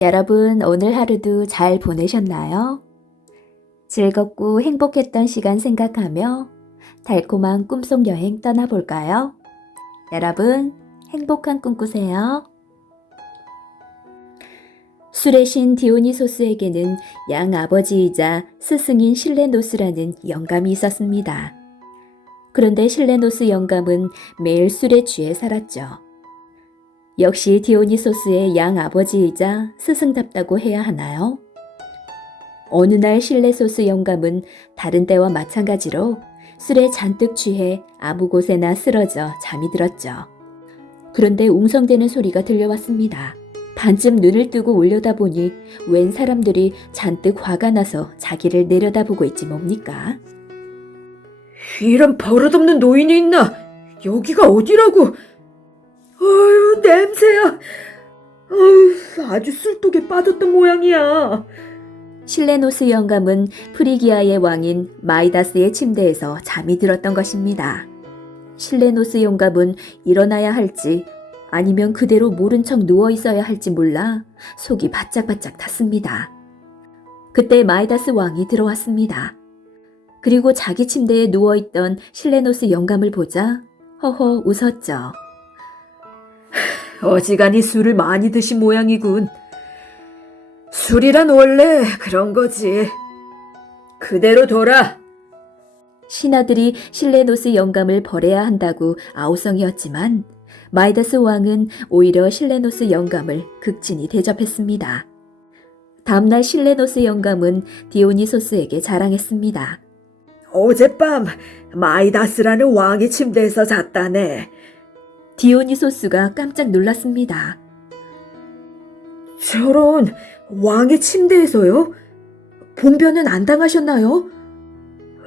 여러분, 오늘 하루도 잘 보내셨나요? 즐겁고 행복했던 시간 생각하며 달콤한 꿈속 여행 떠나볼까요? 여러분, 행복한 꿈 꾸세요. 술의 신 디오니소스에게는 양아버지이자 스승인 실레노스라는 영감이 있었습니다. 그런데 실레노스 영감은 매일 술에 취해 살았죠. 역시 디오니소스의 양아버지이자 스승답다고 해야 하나요? 어느 날 실레소스 영감은 다른 때와 마찬가지로 술에 잔뜩 취해 아무 곳에나 쓰러져 잠이 들었죠. 그런데 웅성대는 소리가 들려왔습니다. 반쯤 눈을 뜨고 올려다보니 웬 사람들이 잔뜩 화가 나서 자기를 내려다보고 있지 뭡니까? 이런 버릇없는 노인이 있나? 여기가 어디라고? 아유, 냄새야. 아유, 아주 술독에 빠졌던 모양이야. 실레노스 영감은 프리기아의 왕인 마이다스의 침대에서 잠이 들었던 것입니다. 실레노스 영감은 일어나야 할지 아니면 그대로 모른 척 누워 있어야 할지 몰라 속이 바짝바짝 탔습니다. 그때 마이다스 왕이 들어왔습니다. 그리고 자기 침대에 누워있던 실레노스 영감을 보자 허허 웃었죠. 어지간히 술을 많이 드신 모양이군. 술이란 원래 그런 거지. 그대로 둬라. 신하들이 실레노스 영감을 벌해야 한다고 아우성이었지만 마이다스 왕은 오히려 실레노스 영감을 극진히 대접했습니다. 다음날 실레노스 영감은 디오니소스에게 자랑했습니다. 어젯밤 마이다스라는 왕의 침대에서 잤다네. 디오니소스가 깜짝 놀랐습니다. 저런, 왕의 침대에서요? 봉변은 안 당하셨나요?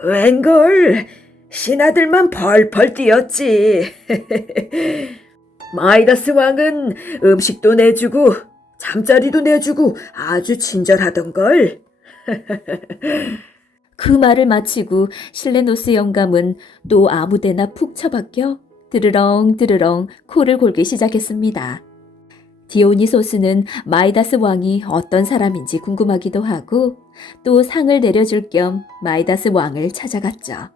웬걸, 신하들만 펄펄 뛰었지. 마이다스 왕은 음식도 내주고 잠자리도 내주고 아주 친절하던걸. 그 말을 마치고 실레노스 영감은 또 아무데나 푹 처박혀 드르렁 드르렁 코를 골기 시작했습니다. 디오니소스는 마이다스 왕이 어떤 사람인지 궁금하기도 하고 또 상을 내려줄 겸 마이다스 왕을 찾아갔죠.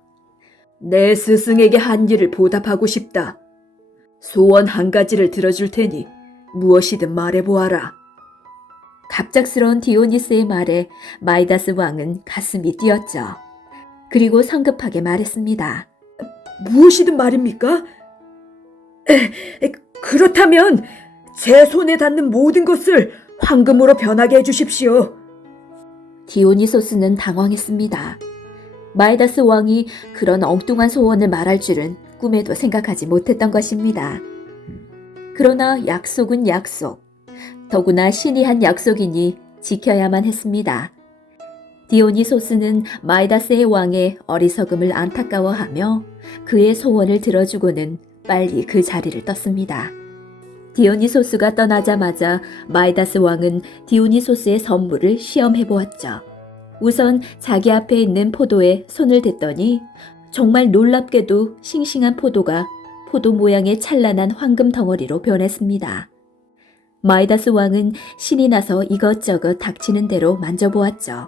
내 스승에게 한 일을 보답하고 싶다. 소원 한 가지를 들어줄 테니 무엇이든 말해보아라. 갑작스러운 디오니스의 말에 마이다스 왕은 가슴이 뛰었죠. 그리고 성급하게 말했습니다. 무엇이든 말입니까? 그렇다면 제 손에 닿는 모든 것을 황금으로 변하게 해주십시오. 디오니소스는 당황했습니다. 마이다스 왕이 그런 엉뚱한 소원을 말할 줄은 꿈에도 생각하지 못했던 것입니다. 그러나 약속은 약속. 더구나 신이 한 약속이니 지켜야만 했습니다. 디오니소스는 마이다스의 왕의 어리석음을 안타까워하며 그의 소원을 들어주고는 빨리 그 자리를 떴습니다. 디오니소스가 떠나자마자 마이다스 왕은 디오니소스의 선물을 시험해 보았죠. 우선 자기 앞에 있는 포도에 손을 댔더니 정말 놀랍게도 싱싱한 포도가 포도 모양의 찬란한 황금 덩어리로 변했습니다. 마이다스 왕은 신이 나서 이것저것 닥치는 대로 만져보았죠.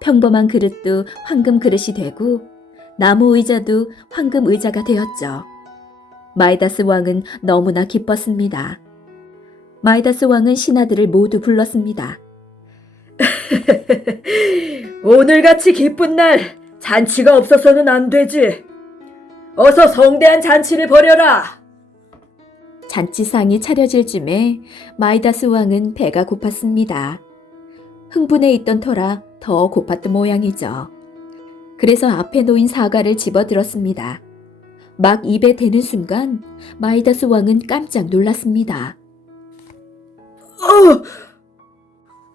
평범한 그릇도 황금 그릇이 되고 나무 의자도 황금 의자가 되었죠. 마이다스 왕은 너무나 기뻤습니다. 마이다스 왕은 신하들을 모두 불렀습니다. 오늘같이 기쁜 날 잔치가 없어서는 안 되지. 어서 성대한 잔치를 벌여라. 잔치상이 차려질 쯤에 마이다스 왕은 배가 고팠습니다. 흥분해 있던 터라 더 고팠던 모양이죠. 그래서 앞에 놓인 사과를 집어들었습니다. 막 입에 대는 순간 마이다스 왕은 깜짝 놀랐습니다.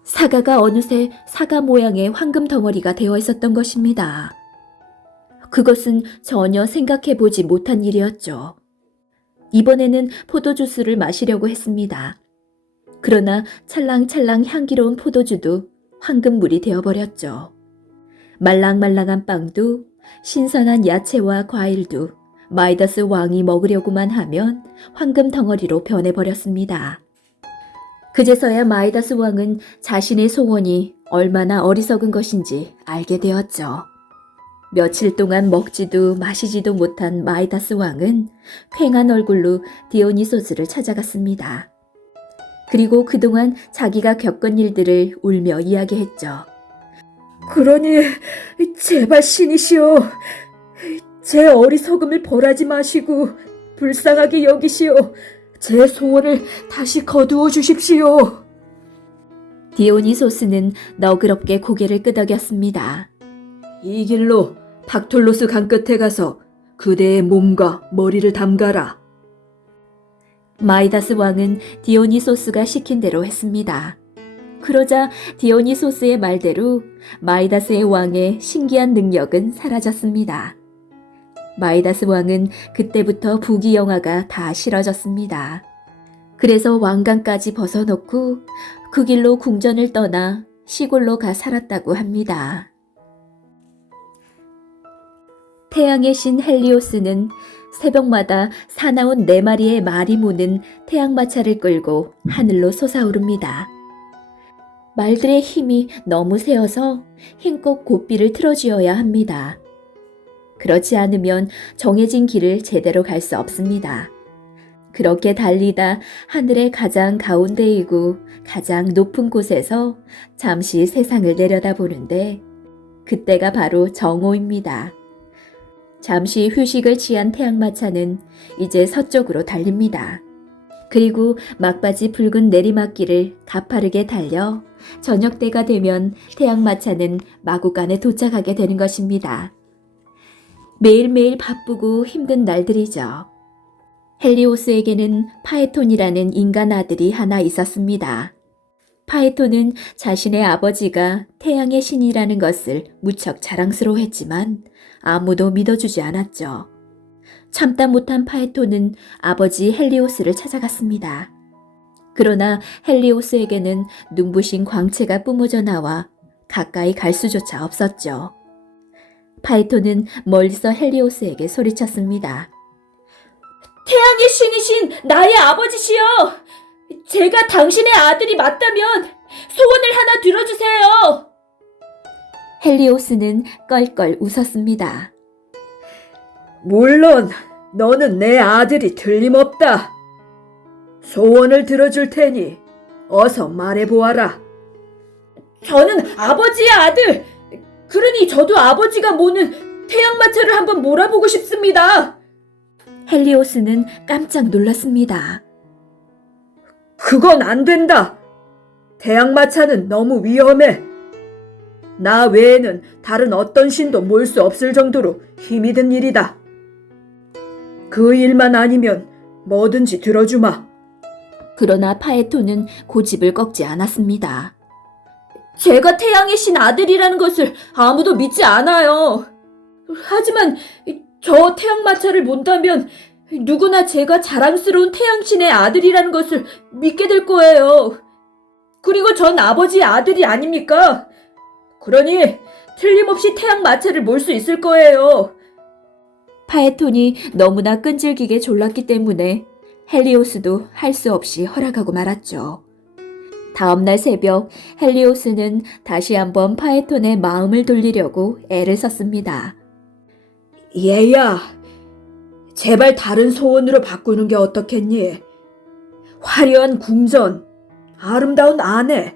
사과가 어느새 사과 모양의 황금 덩어리가 되어 있었던 것입니다. 그것은 전혀 생각해보지 못한 일이었죠. 이번에는 포도주스를 마시려고 했습니다. 그러나 찰랑찰랑 향기로운 포도주도 황금물이 되어버렸죠. 말랑말랑한 빵도 신선한 야채와 과일도 마이다스 왕이 먹으려고만 하면 황금 덩어리로 변해버렸습니다. 그제서야 마이다스 왕은 자신의 소원이 얼마나 어리석은 것인지 알게 되었죠. 며칠 동안 먹지도 마시지도 못한 마이다스 왕은 퀭한 얼굴로 디오니소스를 찾아갔습니다. 그리고 그동안 자기가 겪은 일들을 울며 이야기했죠. 그러니 제발 신이시여, 제 어리석음을 벌하지 마시고 불쌍하게 여기시어 제 소원을 다시 거두어 주십시오. 디오니소스는 너그럽게 고개를 끄덕였습니다. 이 길로 닥톨로스 강 끝에 가서 그대의 몸과 머리를 담가라. 마이다스 왕은 디오니소스가 시킨 대로 했습니다. 그러자 디오니소스의 말대로 마이다스의 왕의 신기한 능력은 사라졌습니다. 마이다스 왕은 그때부터 부귀영화가 다 싫어졌습니다. 그래서 왕관까지 벗어놓고 그 길로 궁전을 떠나 시골로 가 살았다고 합니다. 태양의 신 헬리오스는 새벽마다 사나운 4마리의 말이 모는 태양마차를 끌고 하늘로 솟아오릅니다. 말들의 힘이 너무 세어서 힘껏 고삐를 틀어쥐어야 합니다. 그렇지 않으면 정해진 길을 제대로 갈 수 없습니다. 그렇게 달리다 하늘의 가장 가운데이고 가장 높은 곳에서 잠시 세상을 내려다보는데 그때가 바로 정오입니다. 잠시 휴식을 취한 태양마차는 이제 서쪽으로 달립니다. 그리고 막바지 붉은 내리막길을 가파르게 달려 저녁 때가 되면 태양마차는 마구간에 도착하게 되는 것입니다. 매일매일 바쁘고 힘든 날들이죠. 헬리오스에게는 파에톤이라는 인간 아들이 하나 있었습니다. 파에톤은 자신의 아버지가 태양의 신이라는 것을 무척 자랑스러워했지만 아무도 믿어주지 않았죠. 참다 못한 파에톤은 아버지 헬리오스를 찾아갔습니다. 그러나 헬리오스에게는 눈부신 광채가 뿜어져 나와 가까이 갈 수조차 없었죠. 파에톤은 멀리서 헬리오스에게 소리쳤습니다. 태양의 신이신 나의 아버지시여, 제가 당신의 아들이 맞다면 소원을 하나 들어주세요. 헬리오스는 껄껄 웃었습니다. 물론 너는 내 아들이 틀림없다. 소원을 들어줄 테니 어서 말해보아라. 저는 아버지의 아들. 그러니 저도 아버지가 모는 태양마차를 한번 몰아보고 싶습니다. 헬리오스는 깜짝 놀랐습니다. 그건 안 된다. 태양마차는 너무 위험해. 나 외에는 다른 어떤 신도 몰 수 없을 정도로 힘이 든 일이다. 그 일만 아니면 뭐든지 들어주마. 그러나 파에톤은 고집을 꺾지 않았습니다. 제가 태양의 신 아들이라는 것을 아무도 믿지 않아요. 하지만 저 태양마차를 몬다면 누구나 제가 자랑스러운 태양신의 아들이라는 것을 믿게 될 거예요. 그리고 전 아버지의 아들이 아닙니까? 그러니 틀림없이 태양마차를 몰 수 있을 거예요. 파에톤이 너무나 끈질기게 졸랐기 때문에 헬리오스도 할 수 없이 허락하고 말았죠. 다음날 새벽 헬리오스는 다시 한번 파에톤의 마음을 돌리려고 애를 썼습니다. 얘야, 제발 다른 소원으로 바꾸는 게 어떻겠니? 화려한 궁전, 아름다운 아내,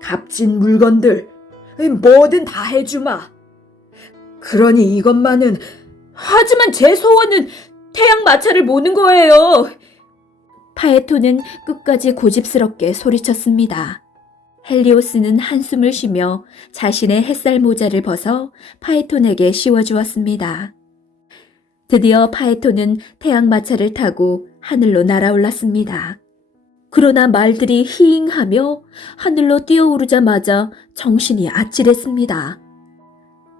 값진 물건들, 뭐든 다 해주마. 그러니 이것만은. 하지만 제 소원은 태양마차를 모는 거예요. 파에톤은 끝까지 고집스럽게 소리쳤습니다. 헬리오스는 한숨을 쉬며 자신의 햇살 모자를 벗어 파에톤에게 씌워주었습니다. 드디어 파에톤은 태양마차를 타고 하늘로 날아올랐습니다. 그러나 말들이 히잉하며 하늘로 뛰어오르자마자 정신이 아찔했습니다.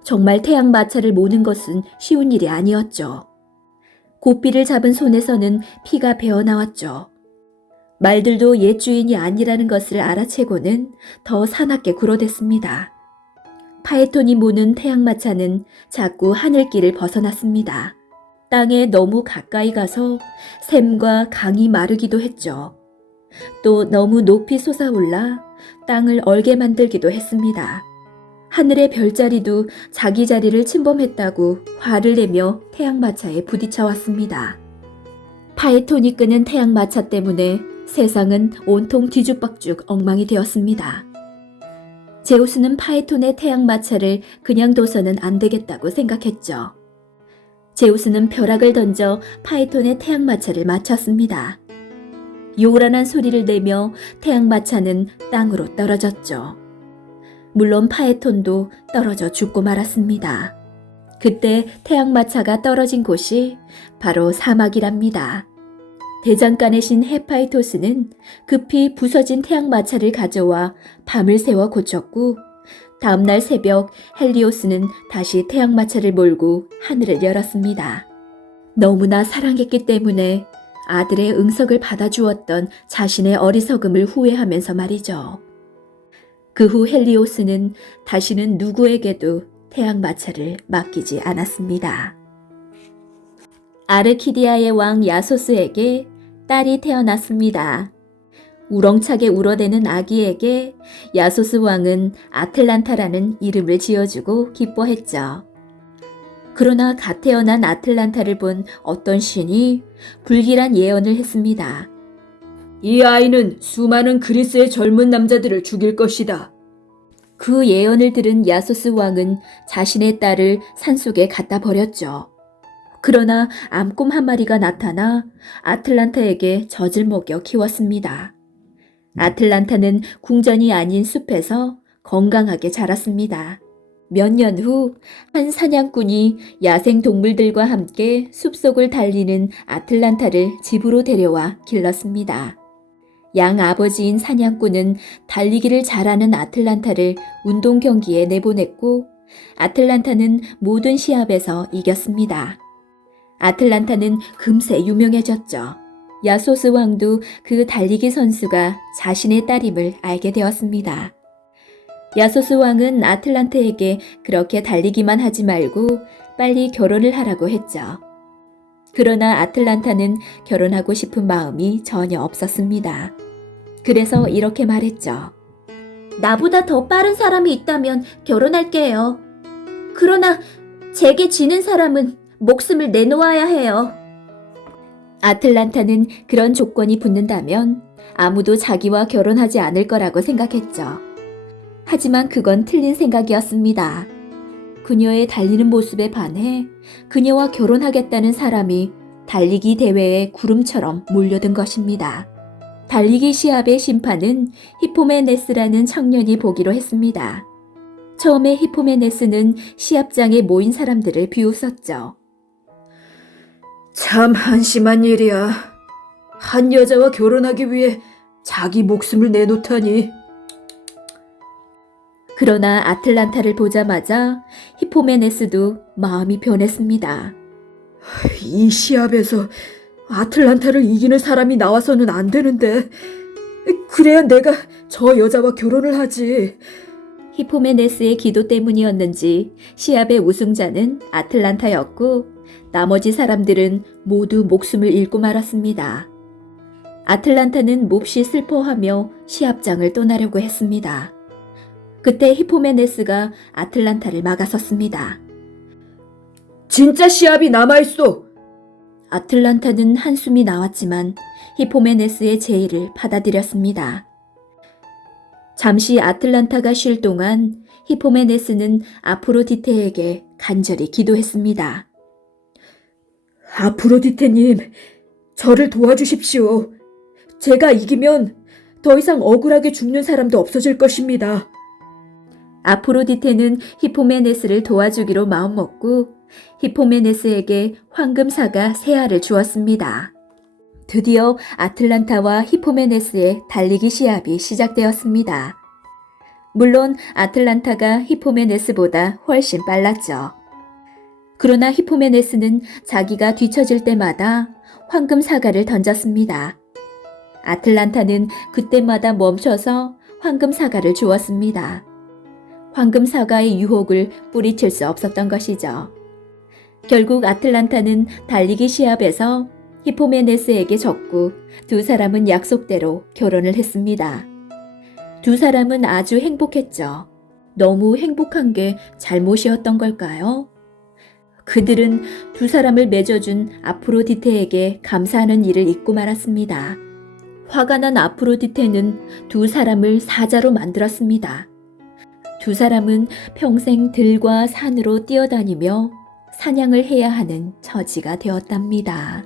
정말 태양마차를 모는 것은 쉬운 일이 아니었죠. 고삐를 잡은 손에서는 피가 배어나왔죠. 말들도 옛 주인이 아니라는 것을 알아채고는 더 사납게 굴어댔습니다. 파에톤이 모는 태양마차는 자꾸 하늘길을 벗어났습니다. 땅에 너무 가까이 가서 샘과 강이 마르기도 했죠. 또 너무 높이 솟아올라 땅을 얼게 만들기도 했습니다. 하늘의 별자리도 자기 자리를 침범했다고 화를 내며 태양마차에 부딪혀 왔습니다. 파이톤이 끄는 태양마차 때문에 세상은 온통 뒤죽박죽 엉망이 되었습니다. 제우스는 파이톤의 태양마차를 그냥 둬서는 안 되겠다고 생각했죠. 제우스는 벼락을 던져 파이톤의 태양마차를 맞췄습니다. 요란한 소리를 내며 태양마차는 땅으로 떨어졌죠. 물론 파이톤도 떨어져 죽고 말았습니다. 그때 태양마차가 떨어진 곳이 바로 사막이랍니다. 대장간의 신 헤파이토스는 급히 부서진 태양마차를 가져와 밤을 새워 고쳤고 다음날 새벽 헬리오스는 다시 태양마차를 몰고 하늘을 열었습니다. 너무나 사랑했기 때문에 아들의 응석을 받아주었던 자신의 어리석음을 후회하면서 말이죠. 그 후 헬리오스는 다시는 누구에게도 태양마차를 맡기지 않았습니다. 아르키디아의 왕 야소스에게 딸이 태어났습니다. 우렁차게 울어대는 아기에게 야소스 왕은 아틀란타라는 이름을 지어주고 기뻐했죠. 그러나 갓 태어난 아틀란타를 본 어떤 신이 불길한 예언을 했습니다. 이 아이는 수많은 그리스의 젊은 남자들을 죽일 것이다. 그 예언을 들은 야소스 왕은 자신의 딸을 산속에 갖다 버렸죠. 그러나 암곰 한 마리가 나타나 아틀란타에게 젖을 먹여 키웠습니다. 아틀란타는 궁전이 아닌 숲에서 건강하게 자랐습니다. 몇 년 후 한 사냥꾼이 야생 동물들과 함께 숲속을 달리는 아틀란타를 집으로 데려와 길렀습니다. 양 아버지인 사냥꾼은 달리기를 잘하는 아틀란타를 운동 경기에 내보냈고 아틀란타는 모든 시합에서 이겼습니다. 아틀란타는 금세 유명해졌죠. 야소스 왕도 그 달리기 선수가 자신의 딸임을 알게 되었습니다. 야소스 왕은 아틀란타에게 그렇게 달리기만 하지 말고 빨리 결혼을 하라고 했죠. 그러나 아틀란타는 결혼하고 싶은 마음이 전혀 없었습니다. 그래서 이렇게 말했죠. 나보다 더 빠른 사람이 있다면 결혼할게요. 그러나 제게 지는 사람은 목숨을 내놓아야 해요. 아틀란타는 그런 조건이 붙는다면 아무도 자기와 결혼하지 않을 거라고 생각했죠. 하지만 그건 틀린 생각이었습니다. 그녀의 달리는 모습에 반해 그녀와 결혼하겠다는 사람이 달리기 대회에 구름처럼 몰려든 것입니다. 달리기 시합의 심판은 히포메네스라는 청년이 보기로 했습니다. 처음에 히포메네스는 시합장에 모인 사람들을 비웃었죠. 참 한심한 일이야. 한 여자와 결혼하기 위해 자기 목숨을 내놓다니. 그러나 아틀란타를 보자마자 히포메네스도 마음이 변했습니다. 이 시합에서 아틀란타를 이기는 사람이 나와서는 안 되는데. 그래야 내가 저 여자와 결혼을 하지. 히포메네스의 기도 때문이었는지 시합의 우승자는 아틀란타였고 나머지 사람들은 모두 목숨을 잃고 말았습니다. 아틀란타는 몹시 슬퍼하며 시합장을 떠나려고 했습니다. 그때 히포메네스가 아틀란타를 막아섰습니다. 진짜 시합이 남아있어. 아틀란타는 한숨이 나왔지만 히포메네스의 제의를 받아들였습니다. 잠시 아틀란타가 쉴 동안 히포메네스는 아프로디테에게 간절히 기도했습니다. 아프로디테님, 저를 도와주십시오. 제가 이기면 더 이상 억울하게 죽는 사람도 없어질 것입니다. 아프로디테는 히포메네스를 도와주기로 마음먹고 히포메네스에게 황금사가 세 알을 주었습니다. 드디어 아틀란타와 히포메네스의 달리기 시합이 시작되었습니다. 물론 아틀란타가 히포메네스보다 훨씬 빨랐죠. 그러나 히포메네스는 자기가 뒤처질 때마다 황금사과를 던졌습니다. 아틀란타는 그때마다 멈춰서 황금사과를 주었습니다. 황금사과의 유혹을 뿌리칠 수 없었던 것이죠. 결국 아틀란타는 달리기 시합에서 히포메네스에게 졌고 두 사람은 약속대로 결혼을 했습니다. 두 사람은 아주 행복했죠. 너무 행복한 게 잘못이었던 걸까요? 그들은 두 사람을 맺어준 아프로디테에게 감사하는 일을 잊고 말았습니다. 화가 난 아프로디테는 두 사람을 사자로 만들었습니다. 두 사람은 평생 들과 산으로 뛰어다니며 사냥을 해야 하는 처지가 되었답니다.